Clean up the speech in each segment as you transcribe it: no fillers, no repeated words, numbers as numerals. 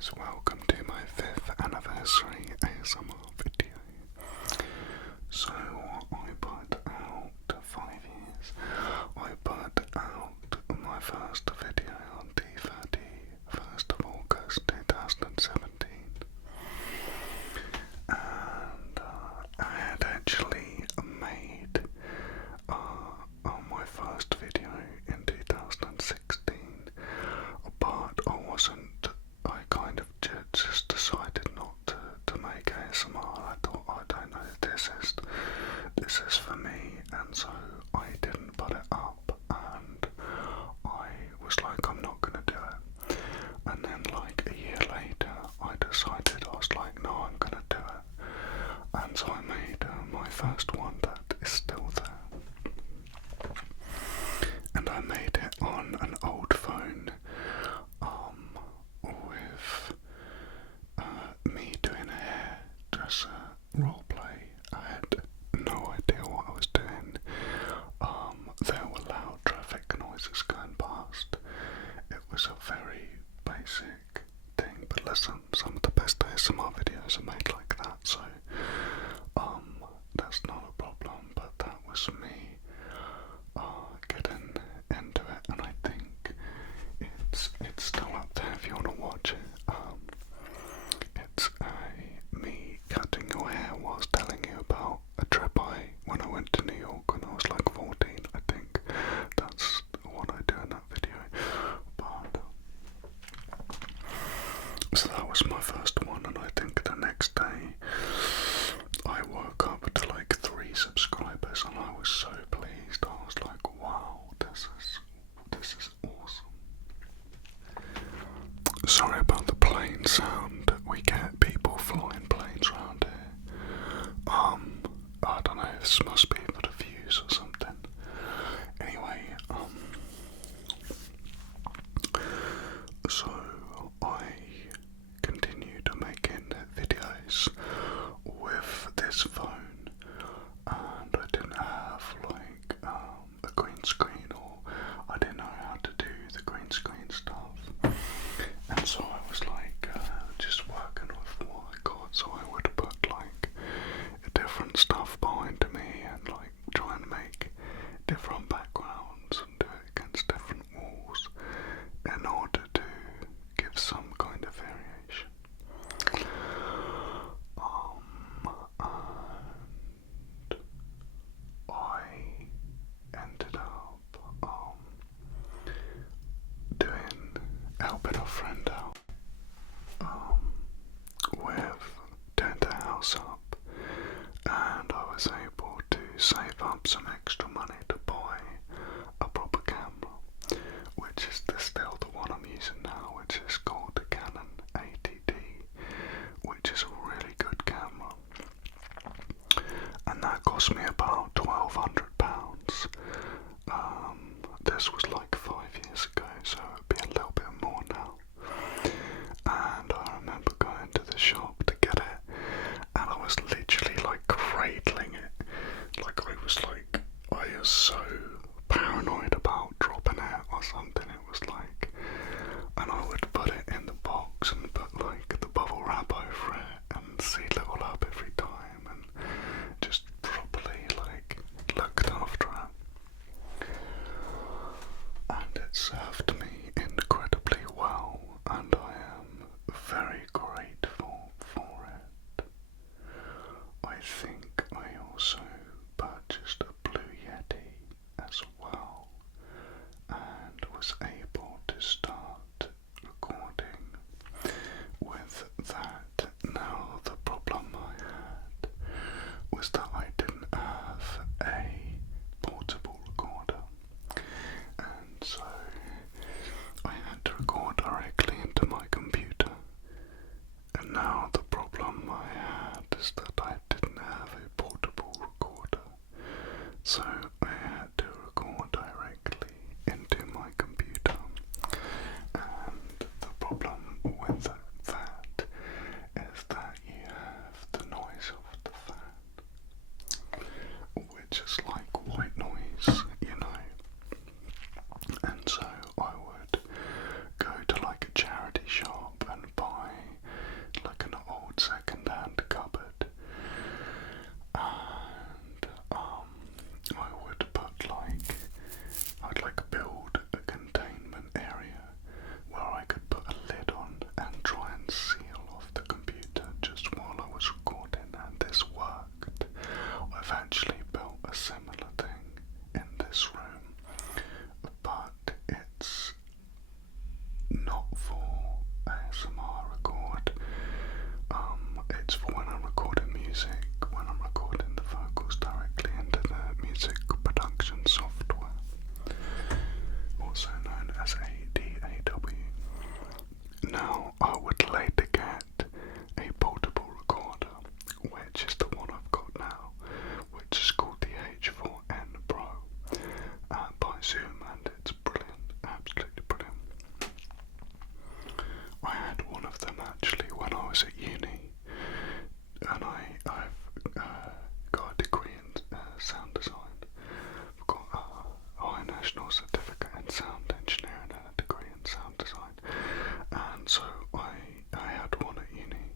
guys, welcome to my 5th anniversary ASMR video. So I put out 5 years. I put out my first video on the 31st of August 2017. And I had actually made my first video in 2016, but I kind of just decided not to make ASMR. I thought, I don't know, this is for me, and so I didn't put it up, and I was like, I'm not gonna do it. And then like a year later, I decided, I was like, no, I'm gonna do it. And so I made my first one that is still there. And I made it on an old phone, with me doing a hairdresser roleplay. I had no idea what I was doing. There were loud traffic noises going past. It was a very basic thing, but listen, some of the best ASMR videos are made like that, so that's not a problem, but that was me getting into it, and I think it's still up there if you want to watch it. It's me cutting your hair whilst telling you about a trip when I went to New York when I was like 14, I think. That's what I do in that video. But so that was my first one, and I think the next day I woke up to like 3 subscribers, and I was so pleased. I was like, wow, this is awesome. Sorry about the plane sound. We get people flying planes around here. I don't know, this must be for the views or something. Anyway, so I continued making videos with this phone, and I didn't have like a green screen, or I didn't know how to do the green screen stuff, and so I was like just working with what I got. So I would put like different stuff behind me and like try and make different backgrounds and do it against different walls in order to give some kind of variation. And I ended up helping a friend out with doing the house up, and I was able to save up some extra money to buy a proper camera, which is still the one I'm using now, which is called the Canon 80D, which is a really good camera, and that cost me about £1,200. This was like 5 years ago, so it'd be a little bit more now. And I remember going to the shop to get it, and I was literally like cradling it. Like I was so paranoid about dropping it or something. It was like, and I would put it in the box and put like the bubble wrap over it and seal it all up every time, and just properly not for ASMR record. It's for when I'm recording music, when I'm recording the vocals directly into the music production software, also known as ADAW. Now, I would later get a portable recorder, which is the one I've got now, which is called the H4n Pro by Zoom, and it's brilliant, absolutely brilliant. I had one of them actually when I was at uni, and I've got a degree in sound design. I've got a high national certificate in sound engineering and a degree in sound design, and so I had one at uni,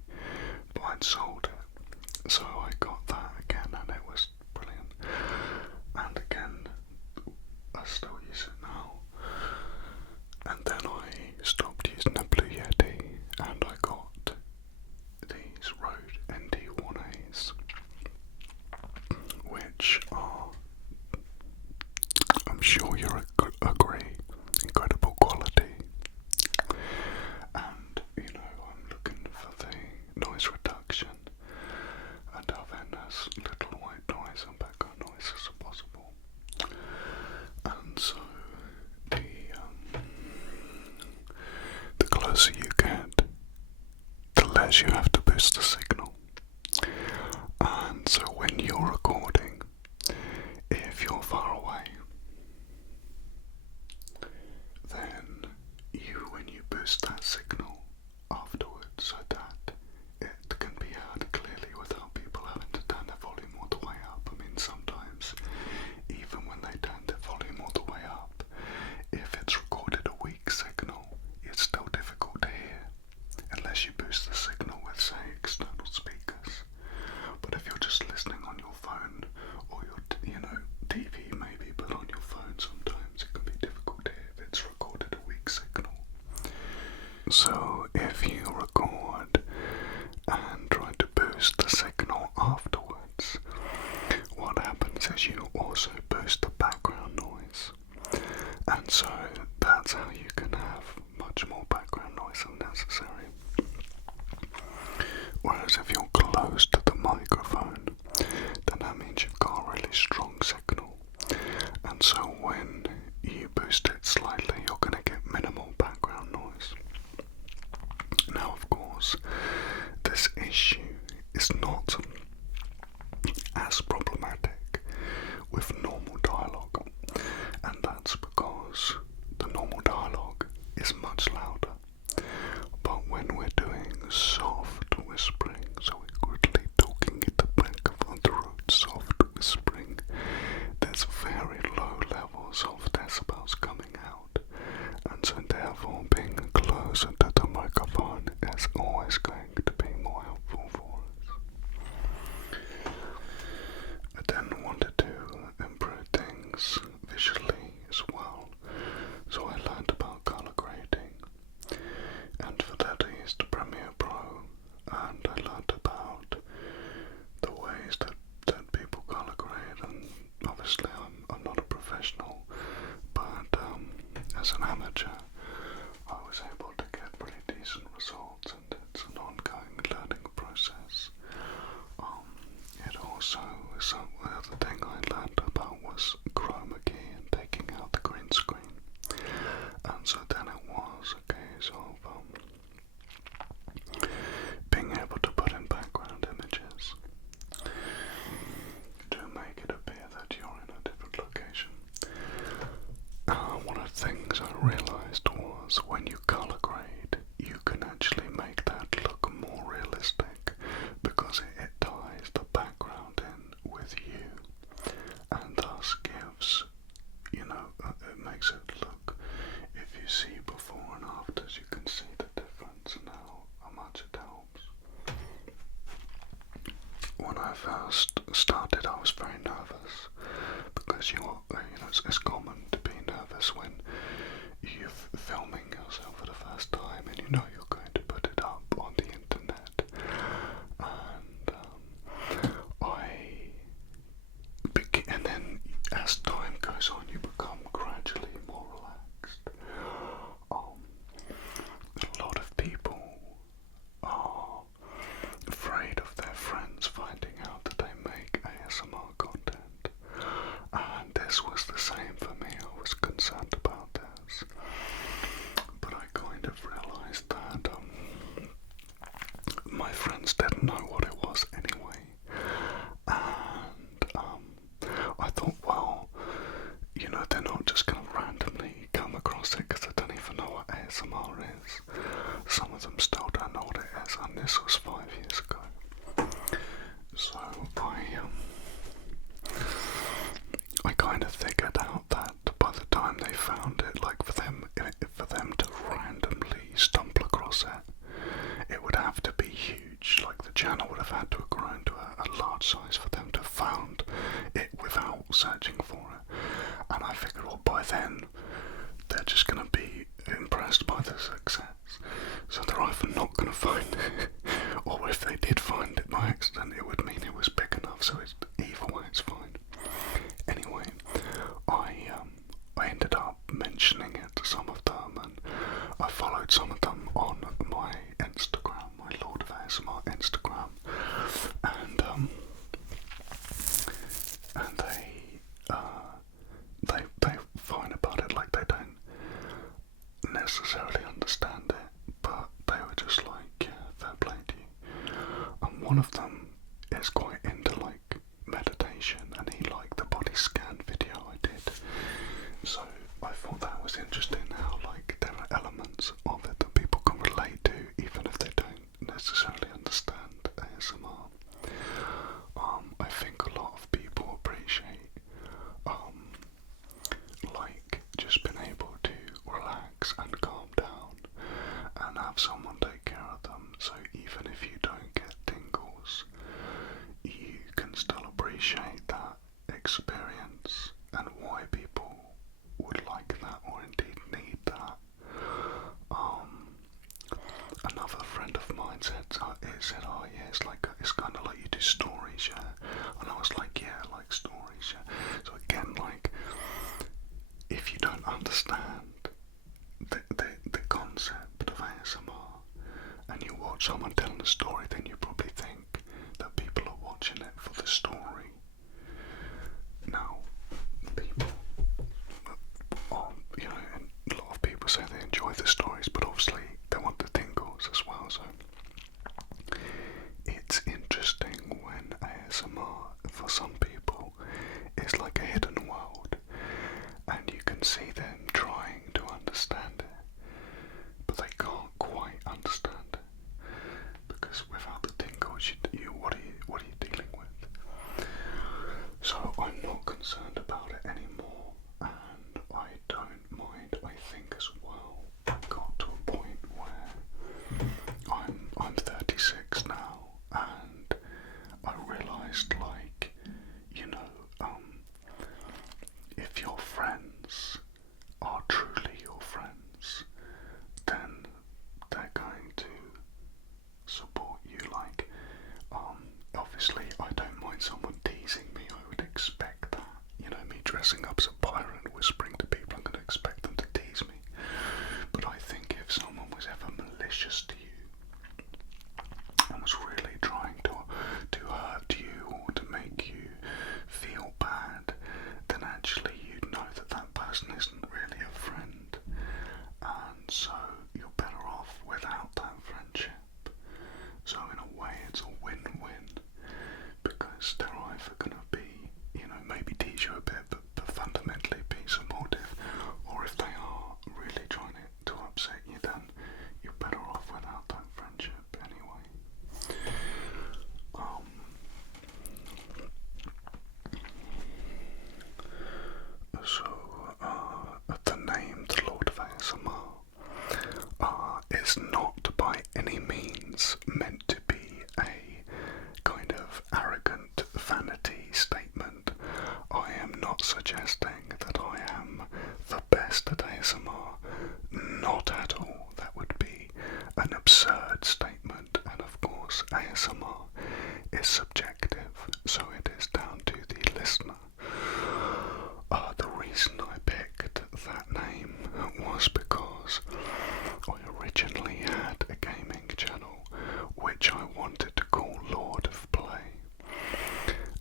but I'd sold it, so I got that again, and it was brilliant. And again, I still use it now. And then I stopped using the Blue Yeti, and I got these Rode ND1As, which are, I'm sure you'll agree, incredible quality. And I'm looking for the noise reduction and having as little white noise and background noise as possible. And so the closer you get, the less you have to boost the signal. And so when you're recording, if you're far away, then when you boost that signal afterwards so that it can be heard clearly without people having to turn their volume all the way up. I mean, sometimes, even when they turn their volume all the way up, if it's recorded a weak signal, it's still difficult to hear, unless you boost the signal with, say, external speakers. But if you're just listening on your phone, or your TV maybe, but on your phone sometimes it can be difficult to hear if it's recorded a weak signal. So if you record and try to boost the signal afterwards, what happens is you also boost the background noise. And so that's how you can have much more background noise than necessary. Whereas if you're close to the microphone, then that means you've got a really strong signal. And so when you boost it slightly, you're going to get minimal background noise. Now, of course, this issue is not as problematic with normal dialogue, and that's because the normal dialogue is much louder. But when we're doing soft whispering, so we're quickly talking at the back of the throat, soft whispering, there's very low levels of decibels coming out, and so therefore being closer to the microphone is always going to be more helpful for us. I then wanted to improve things visually as well, so I learned about color grading, and for that I used Premiere Pro, and I learned about the ways that people color grade, and obviously I'm not a professional, but as an amateur I was able to get pretty decent results, and it's an ongoing learning process. It also, the other thing I learned about was chroma key and taking out the green screen, and so then it was a case of being able to put in background images to make it appear that you're in a different location. One of the things I realized was when you color grade, you can actually make that look more realistic, because it ties the background in with you, and thus gives, it makes it look, if you see before and afters, you can see the difference and how much it helps. When I first started, I was very nervous, because it's common to be nervous when you're filming yourself for the first time and you're going to put it up on the internet. And then as time goes on, you become gradually more relaxed. one of them is quite into like meditation, and he liked the body scan video I did. So I thought that was interesting how like there are elements of it that people can relate to even if they don't necessarily understand ASMR. I think a lot of people appreciate like just being able to relax and calm down and have someone take care of them. So even if you don't get tingles, you can still appreciate that experience and why people would like that or indeed need that. Another friend of mine said, oh yeah, it's kind of like you do stories, yeah. And I was like, yeah, I like stories, yeah. So again, like, if you don't understand the concept of ASMR and you watch someone telling a story, then you probably think that people are watching it for the story. Now, people, you know, and a lot of people say they enjoy the stories, but obviously they want the tingles as well. So it's interesting when ASMR, for some people, is like a hidden world, and you can see them trying to understand it, but they can't quite understand it, because without the tingles, what are you dealing with? So I'm not concerned about it anymore, and I don't mind. I think as well, I got to a point where I'm 36 now, and I realised, like, you know, if your friends are truly your friends, then they're going to support you. Like, obviously I don't mind someone teasing me. I would expect that. You know, me dressing up as a pirate and whispering to people, I'm going to expect them to tease me. But I think if someone was ever malicious to you and was really trying to hurt you or to make you feel bad, then actually you'd know that that person isn't really a friend, and so you're better off without that friendship. So in a way it's a win-win, because they're either going to be, you know, maybe tease you a bit, but fundamentally be supportive, or if they are really trying to upset you, then you're better off without that friendship anyway. The name, the Lord of ASMR, is not by any means meant to be a kind of arrogant vanity statement. I am not suggesting that I am the best at ASMR, not at all. That would be an absurd statement, and of course ASMR is subjective, so it is down to the listener. The reason I picked that name was because I originally had a gaming channel which I wanted to call Lord of Play,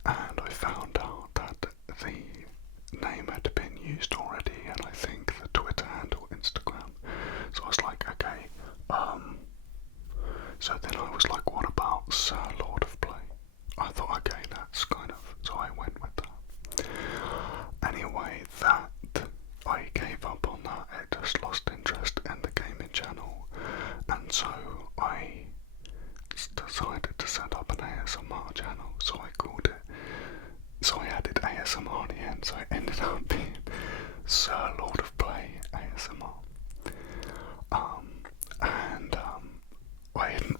and I found out that the name had been used already, and I think the Twitter handle, Instagram. So I was like, okay, so then I was like, what about Sir Lord of Play? I thought, okay, that's kind of, so I went with that. Anyway, that, I gave up on that. I just lost interest in the gaming channel, and so I decided to set up an ASMR channel, so I called it, so I added ASMR at the end, so it ended up being Sir Lord of Play ASMR. And I it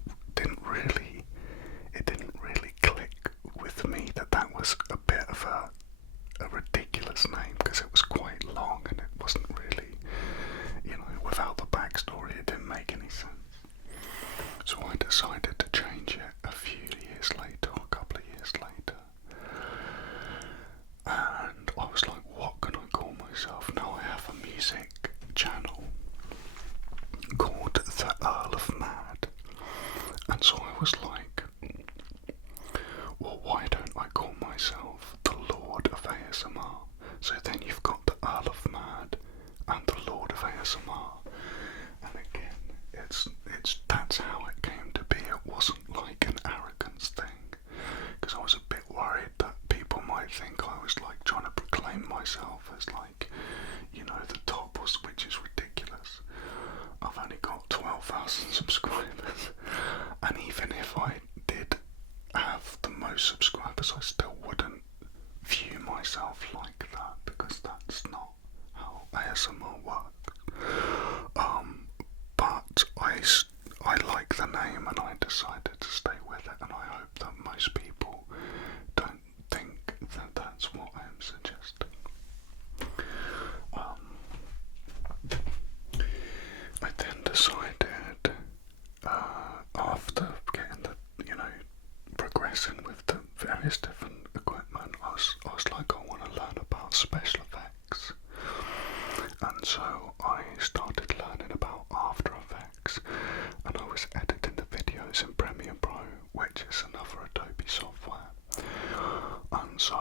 didn't really click with me that was a bit of a ridiculous name, because it was quite long and it wasn't really, you know, without the backstory it didn't make any sense. So I decided to change it a few years later, a couple of years later, and I was like, what can I call myself? Now I have a music channel called The Earl of Mad, and so I was like, well, why don't I call myself the Lord of ASMR? So then you've got the Earl of Mad and the Lord of ASMR, and again, it's that's how it came to be. It wasn't like an arrogance thing. 4,000 subscribers. And even if I did have the most subscribers, I still wouldn't view myself like that, because that's not how ASMR works. But I like the name and I decided to stay with it, and I hope that most people don't think that that's what I am suggesting. I then decided, after getting progressing with the various different equipment, I was like, I want to learn about special effects. And so I started learning about After Effects, and I was editing the videos in Premiere Pro, which is another Adobe software. And so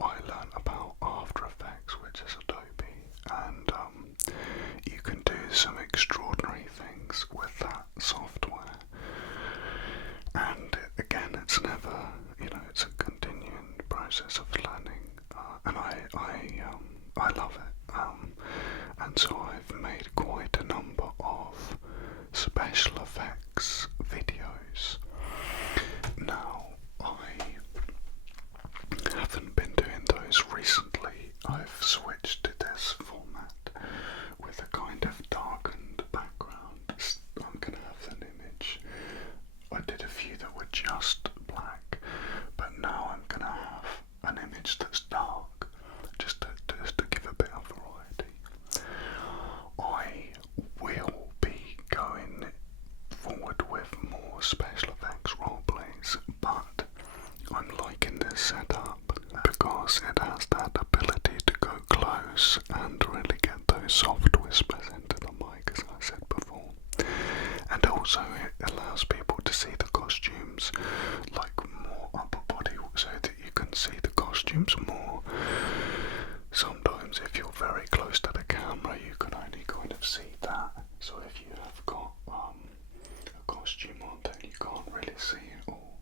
I learned about After Effects, which is Adobe, and you can do some extraordinary things with that software. And again, it's never, it's a continuing process of learning, and I love it. And so I've made quite a number of special effects videos. Now, I haven't been doing those recently. I've switched to this format with a kind of darkened background. I'm going to have an image. I did a few that were just black, but now I'm going to have an image that's dark, just to give a bit of variety. I will be going forward with more special effects roleplays, but I'm liking this setup because it has that ability to go close and really get those soft whispers into the mic, as I said before. And also it allows people to see the costumes like more upper body, so that you can see the costumes more. Sometimes if you're very close to the camera, you can only kind of see that. So if you have got a costume on, then you can't really see it all.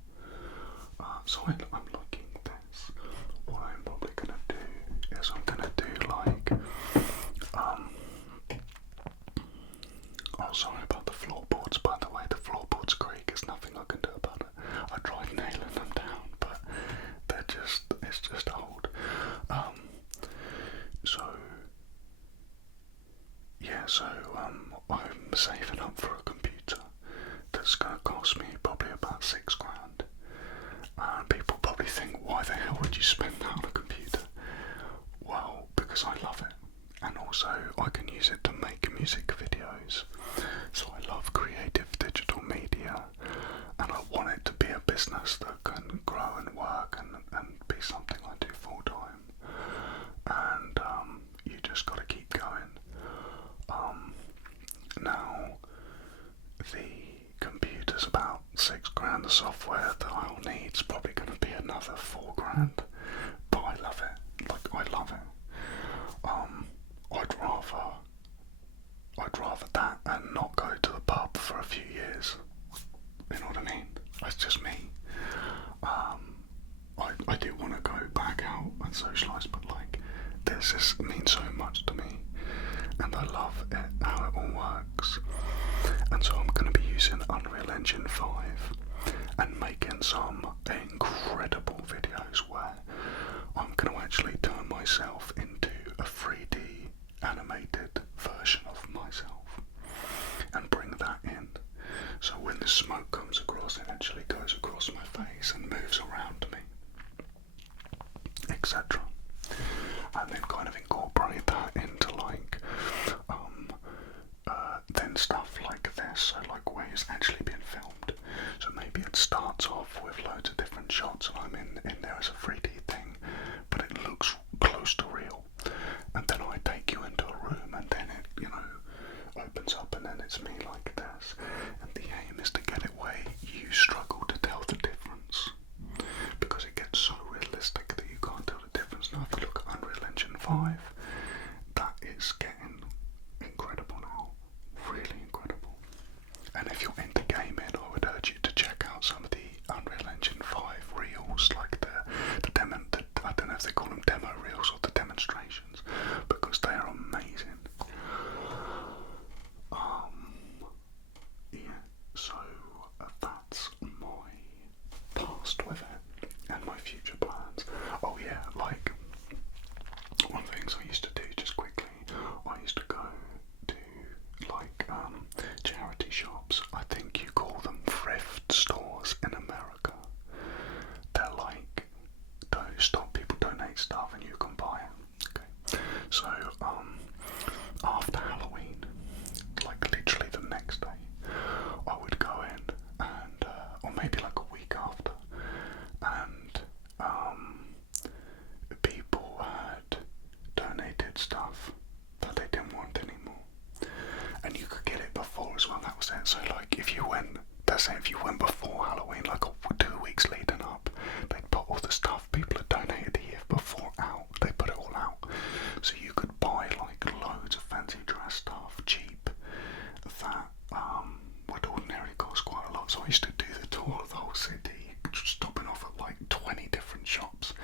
So I'm liking this. What I'm probably going to do is I'm going to do like oh, sorry about the floorboards, by the way. The floorboards creak. There's nothing I can do about it. I tried nailing them down, but it's just old. So I'm saving up for a computer that's going to cost me probably about £6,000. And people probably think, why the hell would you spend that on a computer? Well, because I love it, and also I can use it to make music videos. So I love creative digital media, and I want it to be a business that can grow and work and be something I do full time. And you just got to keep going. Now, the computer's about £6,000. The software that I'll need is probably going to be another £4,000. But I love it. I love it. I'd rather that and not go to the pub for a few years. You know what I mean? That's just me. I do want to go back out and socialise, but this means so much to me, and I love it, how it all works. And so I'm going to be using Unreal Engine 5 and making some incredible videos where I'm going to actually turn myself into a 3D animated version of myself and bring that in. So when the smoke comes across, it actually goes across my face and moves around me, etc. And then kind of incorporate that into then stuff like this, so where it's actually being filmed. So maybe it starts off with loads of different shots and I'm in there as a 3D thing, but it looks close to real. And then I take you into a room and then it, opens up and then it's me like this. And the aim is to get it where you struggle to tell the difference, because it gets so realistic that you can't tell the difference. Now if you look at Unreal Engine 5, that is getting incredible now, really incredible. And if you're into gaming, I would urge you to check out some of the Unreal Engine 5 reels, like the if you went, that's it, if you went before Halloween, like 2 weeks leading up, they'd put all the stuff people had donated the year before out. They put it all out, so you could buy like loads of fancy dress stuff cheap that would ordinarily cost quite a lot. So I used to do the tour of the whole city, stopping off at like 20 different shops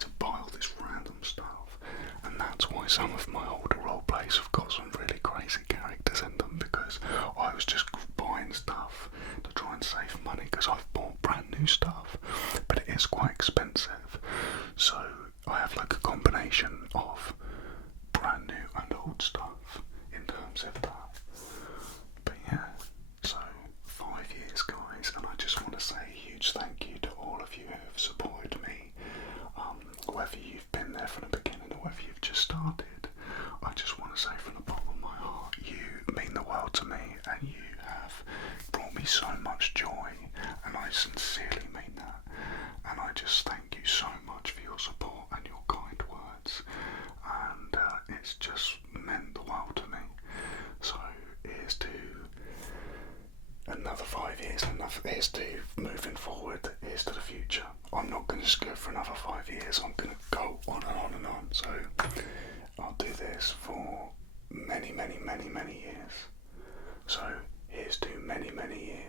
to buy all this random stuff. And that's why some of my older role plays have got some really crazy characters in them, because I was just buying stuff to try and save money, because I've bought brand new stuff, but it is quite expensive. So I have like a combination of brand new and old stuff in terms of that. But yeah, so 5 years, guys, and I just want to say a huge thank you to all of you who have supported me, whether you've been there from the beginning or whether you've just started. I just want to say from the bottom of my heart, you mean the world to me, and you have brought me so much joy, and I sincerely mean that. And I just thank you so much for your support and your kind words, and it's just meant the world to me. So here's to another 5 years, here's to moving forward, here's to the future. I'm not going to just go for another 5 years, I'm going to go on and on and on. So I'll do this for many, many, many, many years. So here's to many, many years.